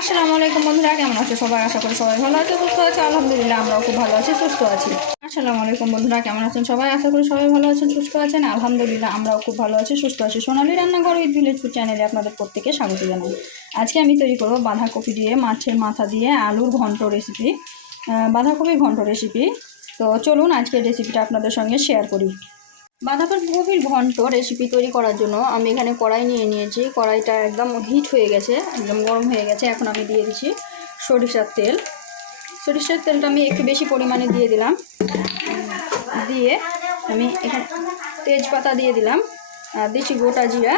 আসসালামু আলাইকুম বন্ধুরা, কেমন আছো সবাই? আশা করি সবাই ভালো আছে, সুস্থ আছে। আলহামদুলিল্লাহ আমরাও খুব ভালো আছি, সুস্থ আছি। আসসালামু আলাইকুম বন্ধুরা, কেমন আছেন সবাই? আশা করি সবাই ভালো আছেন, সুস্থ আছেন। আলহামদুলিল্লাহ আমরাও খুব ভালো আছি, সুস্থ আছি। সোনালী রান্নাঘর উইথ ভিলেজ ফুড চ্যানেলে আপনাদের প্রত্যেকে স্বাগত জানাই। আজকে আমি তৈরি করব বাঁধাকপি দিয়ে মাছের মাথা দিয়ে আলুর ঘন্ট রেসিপি, বাঁধাকপির ঘন্ট রেসিপি। তো চলুন আজকের রেসিপিটা আপনাদের সঙ্গে শেয়ার করি। বাঁধাকপির ঘন্ট রেসিপি তৈরি করার জন্য আমি এখানে কড়াই নিয়ে নিয়েছি। কড়াইটা একদম হিট হয়ে গেছে, একদম গরম হয়ে গেছে। এখন আমি দিয়ে দিচ্ছি সরিষার তেল। সরিষার তেলটা আমি একটু বেশি পরিমাণে দিয়ে দিলাম। দিয়ে আমি এখানে তেজপাতা দিয়ে দিলাম, আর দিচ্ছি গোটা জিরা।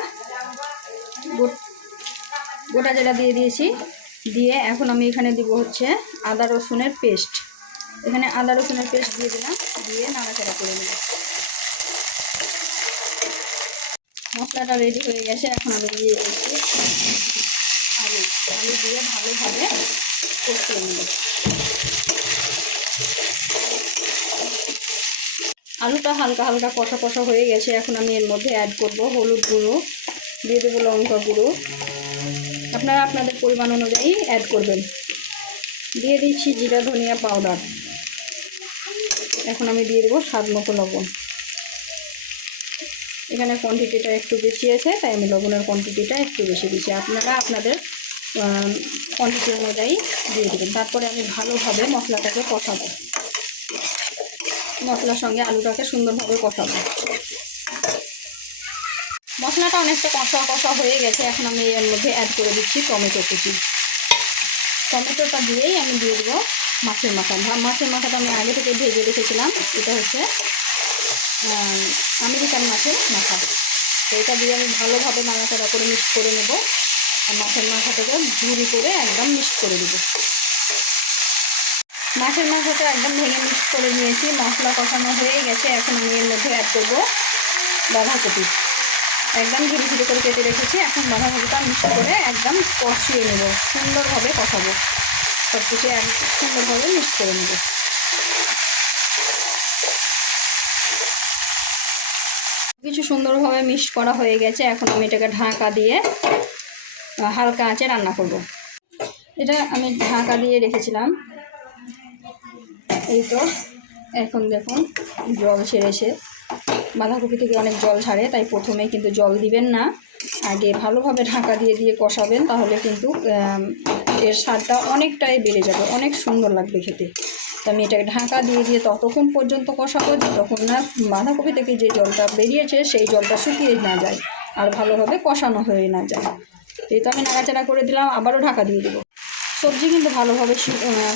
গোটা জিরা দিয়ে দিয়েছি। দিয়ে এখন আমি এখানে দিব হচ্ছে আদা রসুনের পেস্ট। এখানে আদা রসুনের পেস্ট দিয়ে দিলাম, দিয়ে নাড়াচাড়া করে নেব। মশলাটা রেডি হয়ে গেছে। এখন আমি দিয়ে দিচ্ছি আলু। আলু দিয়ে ভালোভাবে কষিয়ে নেব। আলুটা হালকা হালকা কষা কষা হয়ে গেছে। এখন আমি এর মধ্যে অ্যাড করব হলুদ গুঁড়ো, দিয়ে দেবো লঙ্কা গুঁড়ো। আপনারা আপনাদের পরিমাণ অনুযায়ী অ্যাড করবেন। দিয়ে দিচ্ছি জিরা ধনিয়া পাউডার। এখন আমি দিয়ে দেবো স্বাদ মতো লবণ। এখানে কোয়ান্টিটিটা একটু বেশি আছে, তাই আমি লবণের কোয়ান্টিটিটা একটু বেশি দিচ্ছি। আপনারা আপনাদের কোয়ান্টিটি অনুযায়ী দিয়ে দেবেন। তারপরে আমি ভালোভাবে মশলাটাকে কষাবো। মশলার সঙ্গে আলুটাকে সুন্দরভাবে কষাবো। মশলাটা অনেকটা কষা কষা হয়ে গেছে। এখন আমি এর মধ্যে অ্যাড করে দিচ্ছি টমেটো কুচি। টমেটোটা দিয়েই আমি দিয়ে দেবো মাছের মাথা। মাছের মাথাটা আমি আগে থেকে ভেজে রেখেছিলাম। এটা হচ্ছে আমেরিকান মাছের মাথা। তো এটা দিয়ে আমি ভালোভাবে নাড়াচাড়া করে মিক্স করে নেব। আর মাছের মাথাটাকে ঝুরি করে একদম মিক্স করে দেবো। মাছের মাথাটা একদম ভেঙে মিক্স করে নিয়েছি। মশলা কষানো হয়ে গেছে। এখন আমি এর মধ্যে অ্যাড করবো বাঁধাকপি। একদম ঝুরি ঝুরি করে কেটে রেখেছি। এখন বাঁধাকপিটা মিক্স করে একদম কষিয়ে নেব, সুন্দরভাবে কষাবো। সব কিছু সুন্দরভাবে মিক্স করে নেব। কিছু সুন্দরভাবে মিক্স করা হয়ে গেছে। এখন আমি এটাকে ঢাকা দিয়ে হালকা আঁচে রান্না করব। এটা আমি ঢাকা দিয়ে রেখেছিলাম। এই তো এখন দেখুন জল ছেড়েছে। বাঁধাকপি থেকে অনেক জল ছাড়ে, তাই প্রথমে কিন্তু জল দিবেন না। আগে ভালোভাবে ঢাকা দিয়ে দিয়ে কষাবেন, তাহলে কিন্তু এর স্বাদটা অনেকটাই বেড়ে যাবে, অনেক সুন্দর লাগবে খেতে। তো আমি এটাকে ঢাকা দিয়ে দিয়ে ততক্ষণ পর্যন্ত কষাবো যতক্ষণ না বাঁধাকপি থেকে যে জলটা বেরিয়েছে সেই জলটা শুকিয়ে না যায় আর ভালোভাবে কষানো হয়ে না যায়। এই তো আমি নাড়াচাড়া করে দিলাম, আবারও ঢাকা দিয়ে দেবো। সবজি কিন্তু ভালোভাবে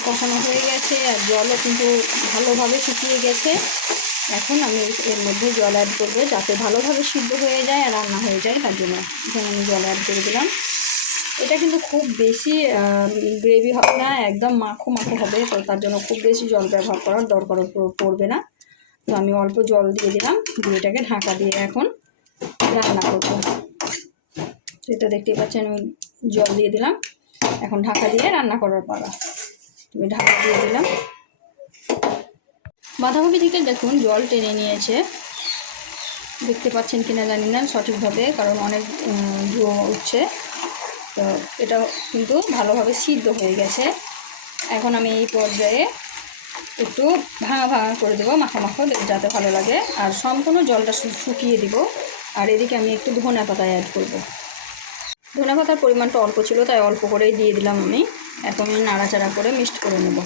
কষানো হয়ে গেছে, আর জলও কিন্তু ভালোভাবে শুকিয়ে গেছে। এখন আমি এর মধ্যে জল অ্যাড করবো, যাতে ভালোভাবে সিদ্ধ হয়ে যায় আর রান্না হয়ে যায়। তার জন্য এখানে আমি জল অ্যাড করে দিলাম। এটা কিন্তু খুব বেশি গ্রেভি হবে না, একদম মাখো মাখো হবে। তো তার জন্য খুব বেশি জল ব্যবহার করার দরকার পড়বে না। তো আমি অল্প জল দিয়ে দিলাম, দিয়ে এটাকে ঢাকা দিয়ে এখন রান্না করবো। এটা দেখতেই পাচ্ছেন আমি জল দিয়ে দিলাম। এখন ঢাকা দিয়ে রান্না করার পালা। আমি ঢাকা দিয়ে দিলাম। বাঁধাকপি থেকে দেখুন জল টেনে নিয়েছে, দেখতে পাচ্ছেন কিনা জানি না সঠিকভাবে, কারণ অনেক ধোঁয়া উঠছে। তো এটা কিন্তু ভালোভাবে সিদ্ধ হয়ে গেছে। এখন আমি এই পর্যায়ে একটু ভাঙা ভাঙা করে দেবো, মাখো মাখো, যাতে ভালো লাগে। আর সম্পূর্ণ জলটা শুকিয়ে দিব। আর এদিকে আমি একটু ধনিয়া পাতা অ্যাড করব। ধনিয়া পাতার পরিমাণটা অল্প ছিল, তাই অল্প করেই দিয়ে দিলাম আমি। এখন আমি নাড়াচাড়া করে মিক্সড করে নেব।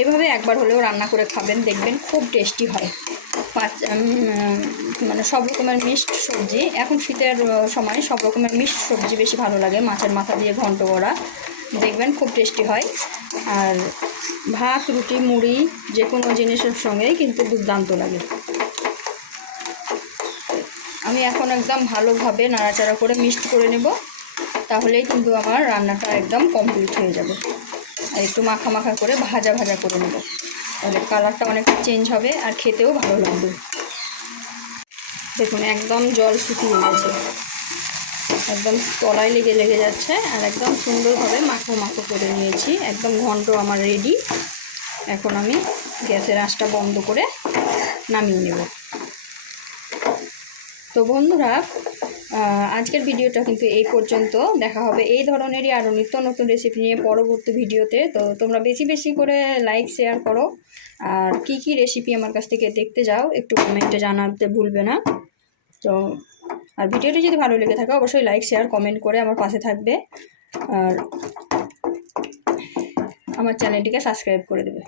এভাবে একবার হলেও রান্না করে খাবেন, দেখবেন খুব টেস্টি হয়। মানে সব রকমের মিক্সড সবজি, এখন শীতের সময় সব রকমের মিক্সড সবজি বেশি ভালো লাগে। মাছের মাথা দিয়ে ঘন্ট করা দেখবেন খুব টেস্টি হয়। আর ভাত, রুটি, মুড়ি যে কোনো জিনিসের সঙ্গেই কিন্তু দুর্দান্ত লাগে। আমি এখন একদম ভালোভাবে নাড়াচাড়া করে মিক্সড করে নেব, তাহলেই কিন্তু আমার রান্নাটা একদম কমপ্লিট হয়ে যাবে। আর একটু মাখা মাখা করে ভাজা ভাজা করে নেব, তাহলে কালারটা অনেকটা চেঞ্জ হবে আর খেতেও ভালো লাগবে। দেখুন একদম জল শুকিয়ে গেছে, একদম তলায় লেগে লেগে যাচ্ছে। আর একদম সুন্দরভাবে মাখো মাখো করে নিয়েছি। একদম ঘন্ট আমার রেডি। এখন আমি গ্যাসের আঁচটা বন্ধ করে নামিয়ে নেব। তো বন্ধুরা, আজকের ভিডিওটা কিন্তু এই পর্যন্ত। দেখা হবে এই ধরনেরই আরও নিত্য নতুন রেসিপি নিয়ে পরবর্তী ভিডিওতে। তো তোমরা বেশি বেশি করে লাইক শেয়ার করো, আর কি কি রেসিপি আমার কাছ থেকে দেখতে যাও একটু কমেন্টে জানাতে ভুলবে না। তো আর ভিডিওটি যদি ভালো লেগে থাকে অবশ্যই লাইক শেয়ার কমেন্ট করে আমার পাশে থাকবে, আর আমার চ্যানেলটিকে সাবস্ক্রাইব করে দেবে।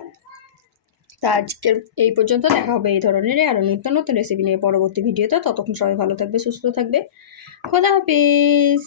তা আজকের এই পর্যন্ত। দেখা হবে এই ধরনের আরও নিত্য নতুন রেসিপি নিয়ে পরবর্তী ভিডিওতে। ততক্ষণ সবাই ভালো থাকবে, সুস্থ থাকবে। খোদা হাফিজ।